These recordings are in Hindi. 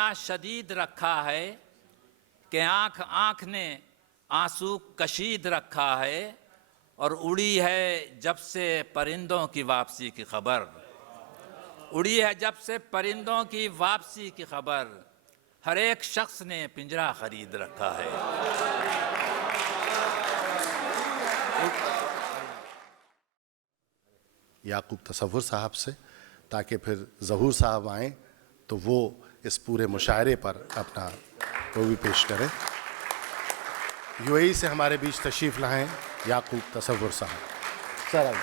इतना शदीद रखा है कि आँख आँख ने आंसू कशीद रखा है, और उड़ी है जब से परिंदों की वापसी की खबर, उड़ी है जब से परिंदों की वापसी की खबर, हर एक शख्स ने पिंजरा खरीद रखा है। याकूब तसव्वुर साहब से, ताकि फिर ज़हूर साहब आएँ तो वो इस पूरे मुशायरे पर अपना वो भी पेश करें। यूएई से हमारे बीच तशरीफ़ लाएँ याकूब तसव्वुर साहब। सर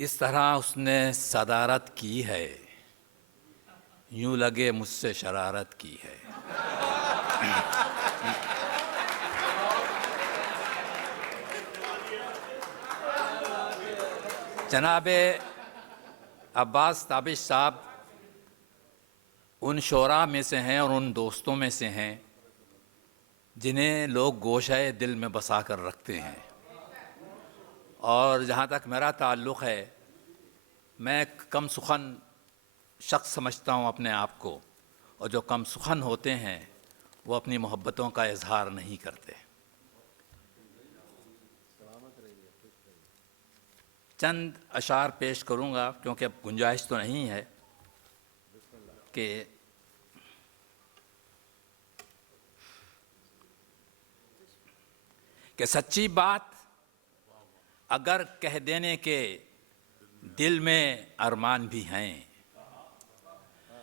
इस तरह उसने सदारत की है, यूं लगे मुझसे शरारत की है। जनाबे अब्बास ताबिश साहब उन शोरा में से हैं और उन दोस्तों में से हैं जिन्हें लोग गोशाए दिल में बसा कर रखते हैं। और जहाँ तक मेरा ताल्लुक़ है, मैं कम सुखन शख्स समझता हूँ अपने आप को, और जो कम सुखन होते हैं वो अपनी मोहब्बतों का इजहार नहीं करते। चंद अशार पेश करूँगा क्योंकि अब गुंजाइश तो नहीं है कि सच्ची बात अगर कह देने के दिल में अरमान भी हैं,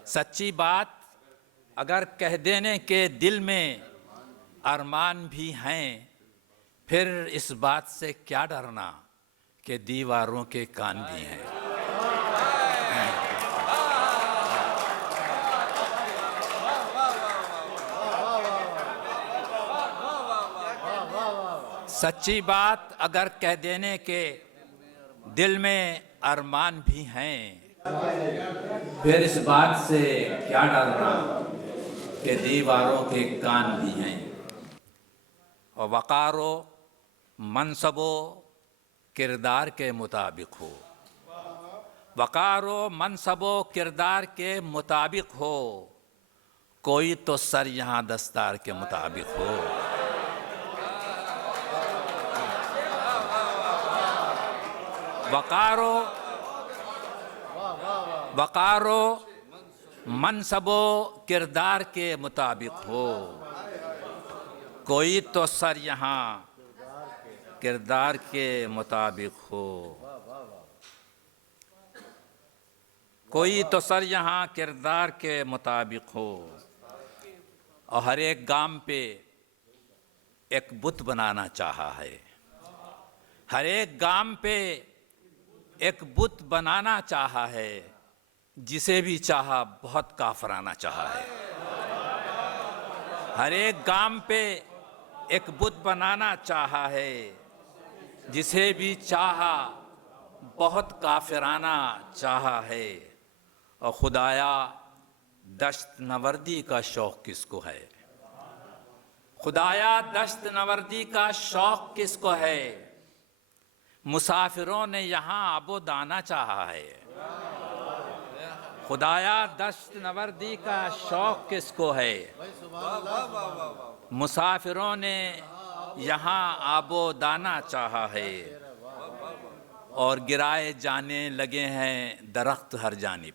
सच्ची बात अगर कह देने के दिल में अरमान भी हैं, फिर इस बात से क्या डरना कि दीवारों के कान भी हैं। सच्ची बात अगर कह देने के दिल में अरमान भी हैं, फिर इस बात से क्या डरना कि दीवारों के कान भी हैं। और वक़ारो मनसबो किरदार के मुताबिक हो, वक़ारो मनसबो किरदार के मुताबिक हो, कोई तो सर यहाँ दस्तार के मुताबिक हो। वक़ारो मनसबो किरदार के मुताबिक हो, कोई तो सर यहाँ किरदार के मुताबिक हो, कोई तो सर यहाँ किरदार के मुताबिक हो। और हर एक गाम पे एक बुत बनाना चाहा है, हर एक गाम पे एक बुत बनाना चाहा है, जिसे भी चाहा बहुत काफराना चाहा है। हर एक गाम पे एक बुत बनाना चाहा है, जिसे भी चाहा बहुत काफिराना चाहा है। और खुदाया दश्त नवर्दी का शौक़ किसको है, खुदाया दश्त नवर्दी का शौक़ किसको है, मुसाफिरों ने यहाँ आबो दाना चाहा है। खुदाया दश्त नवर्दी का शौक़ किसको है, मुसाफिरों ने यहाँ आबो दाना चाहा है। और गिराए जाने लगे हैं दरख्त हर जानिब,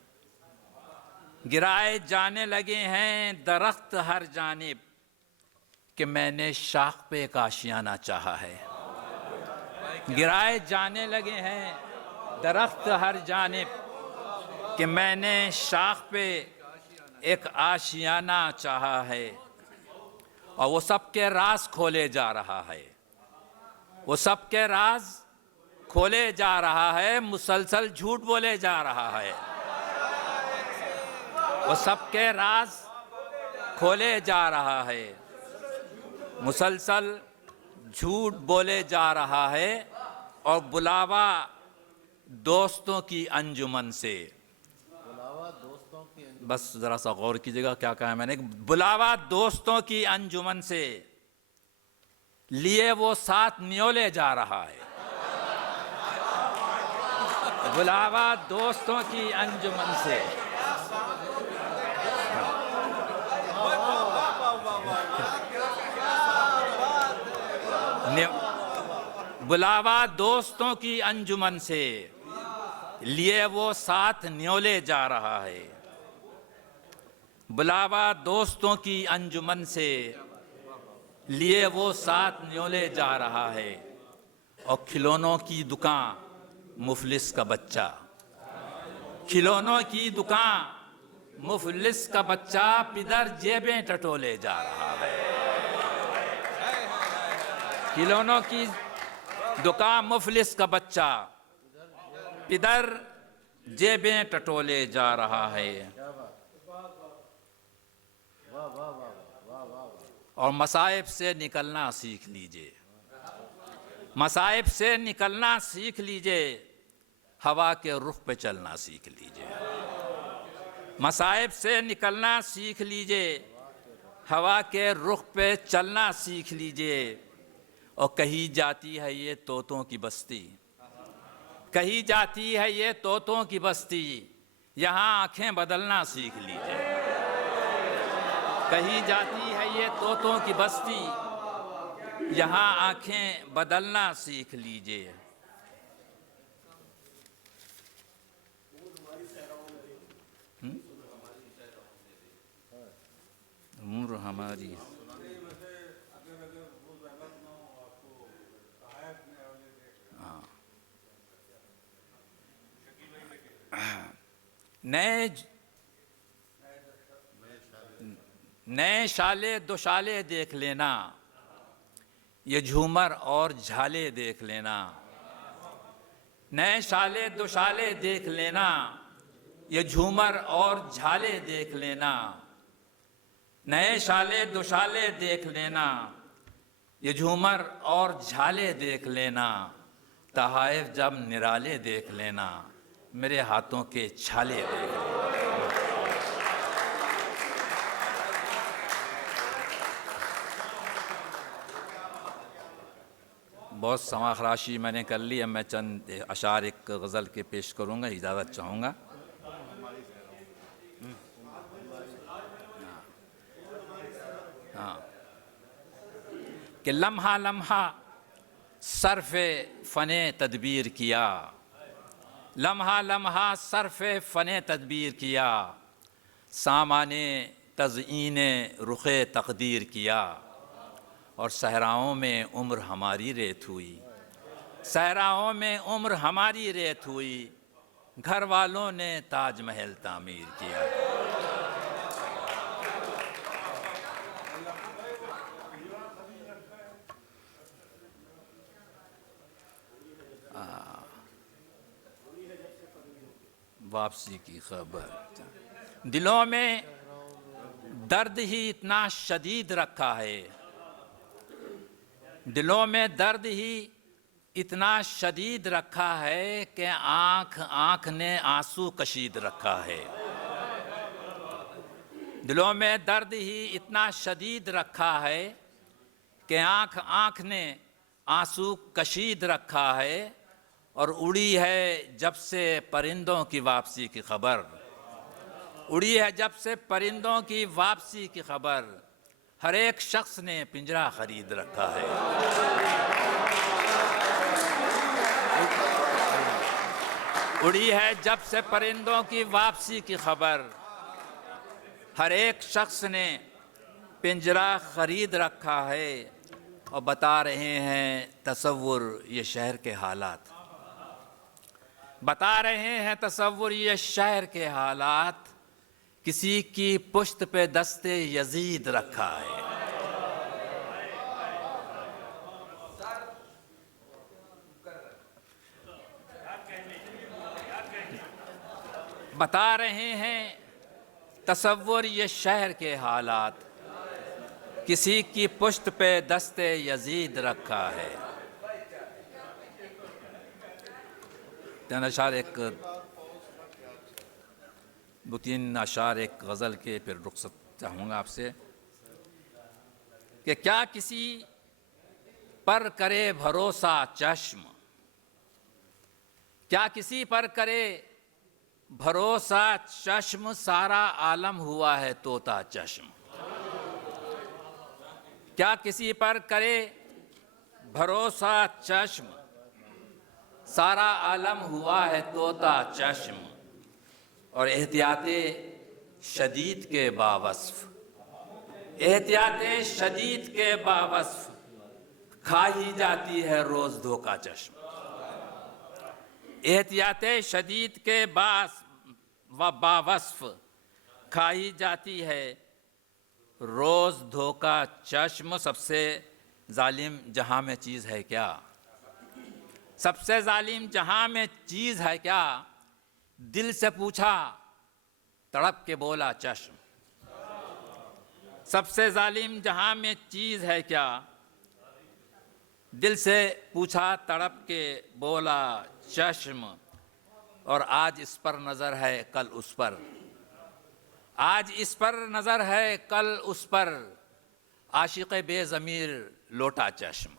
गिराए जाने लगे हैं दरख्त हर जानिब, कि मैंने शाख पे एक आशियाना चाहा है। गिराए जाने लगे हैं दरख्त हर जानिब, कि मैंने शाख पे एक आशियाना चाहा है। और वो सबके राज खोले जा रहा है, वो सबके राज खोले जा रहा है, मुसलसल झूठ बोले जा रहा है। वो सबके राज खोले जा रहा है, मुसलसल झूठ बोले जा रहा है। और बुलावा दोस्तों की अंजुमन से, बस ज़रा सा गौर कीजिएगा क्या कहा है मैंने, बुलावा दोस्तों की अंजुमन से, लिए वो साथ न्योले जा रहा है। बुलावा दोस्तों की अंजुमन से, बुलावा दोस्तों की अंजुमन से, लिए वो साथ न्योले जा रहा है। बुलावा दोस्तों की अंजुमन से, लिए वो साथ न्योले जा रहा है। और खिलौनों की दुकान मुफलिस का बच्चा, खिलौनों की दुकान मुफलिस का बच्चा पिदर जेबें टटोले जा रहा है। खिलौनों की दुकान मुफलिस का बच्चा पिदर जेबें टटोले जा रहा है। और मसाइब से निकलना सीख लीजिए, मसाइब से निकलना सीख लीजिए, हवा के रुख पे चलना सीख लीजिए। मसाइब से निकलना सीख लीजिए, हवा के रुख पे चलना सीख लीजिए। और कही जाती है ये तोतों की बस्ती, कही जाती है ये तोतों की बस्ती, यहाँ आंखें बदलना सीख लीजिए। कही जाती है ये तोतों की बस्ती, यहाँ आंखें बदलना सीख लीजिए। उम्र हमारी, नए शाले दुशाले देख लेना, ये झूमर और झाले देख लेना। नए शाले दुशाले देख लेना, ये झूमर और झाले देख लेना। नए शाले दुशाले देख लेना, ये झूमर और झाले देख लेना। तहाइफ जब निराले देख लेना, मेरे हाथों के छाले देख लेना। बहुत समा खराशी मैंने कर ली। अब मैं चंद अशार एक गज़ल के पेश करूँगा, इजाज़त चाहूँगा। हाँ, कि लम्हा लम्हा सरफ़े फ़ने तदबीर किया, लम्हा लम्हा सरफ़े फ़ने तदबीर किया, सामाने तज़ईने रुख़े तक़दीर किया। और सहराओं में उम्र हमारी रेत हुई, सहराओं में उम्र हमारी रेत हुई, घर वालों ने ताजमहल तामीर किया। वापसी की खबर, दिलों में दर्द ही इतना शदीद रखा है, दिलों में दर्द ही इतना शदीद रखा है कि आँख आँख ने आंसू कशीद रखा है। दिलों में दर्द ही इतना शदीद रखा है कि आँख आँख ने आंसू कशीद रखा है। और उड़ी है जब से परिंदों की वापसी की खबर, उड़ी है जब से परिंदों की वापसी की खबर, हर एक शख्स ने पिंजरा खरीद रखा है। उड़ी है जब से परिंदों की वापसी की खबर, हर एक शख्स ने पिंजरा खरीद रखा है। और बता रहे हैं तसव्वुर ये शहर के हालात, बता रहे हैं तसव्वुर ये शहर के हालात, किसी की पुश्त पे दस्ते यजीद रखा है। बता रहे हैं तसव्वुर ये शहर के हालात, किसी की पुश्त पे दस्ते यजीद रखा है। तीन अशार एक दो तीन अशार एक गज़ल के फिर रुखसत चाहूँगा आपसे कि क्या किसी पर करे भरोसा चश्म, क्या किसी पर करे भरोसा चश्म, सारा आलम हुआ है तोता चश्म। क्या किसी पर करे भरोसा चश्म, सारा आलम हुआ है तोता चश्म। और एहतियाते शदीद के बावस्फ, एहतियाते शदीद के बावस्फ, खा ही जाती है रोज धोखा चश्म। एहतियाते शदीद के बावस्फ, खाई जाती है रोज धोखा चश्म। सबसे जालिम जहां में चीज़ है क्या, सबसे जालिम जहां में चीज़ है क्या, दिल से पूछा तड़प के बोला चश्म। सबसे जालिम जहां में चीज़ है क्या, दिल से पूछा तड़प के बोला चश्म। और आज इस पर नज़र है कल उस पर, आज इस पर नज़र है कल उस पर, आशिक़ बेज़मीर लोटा चश्म।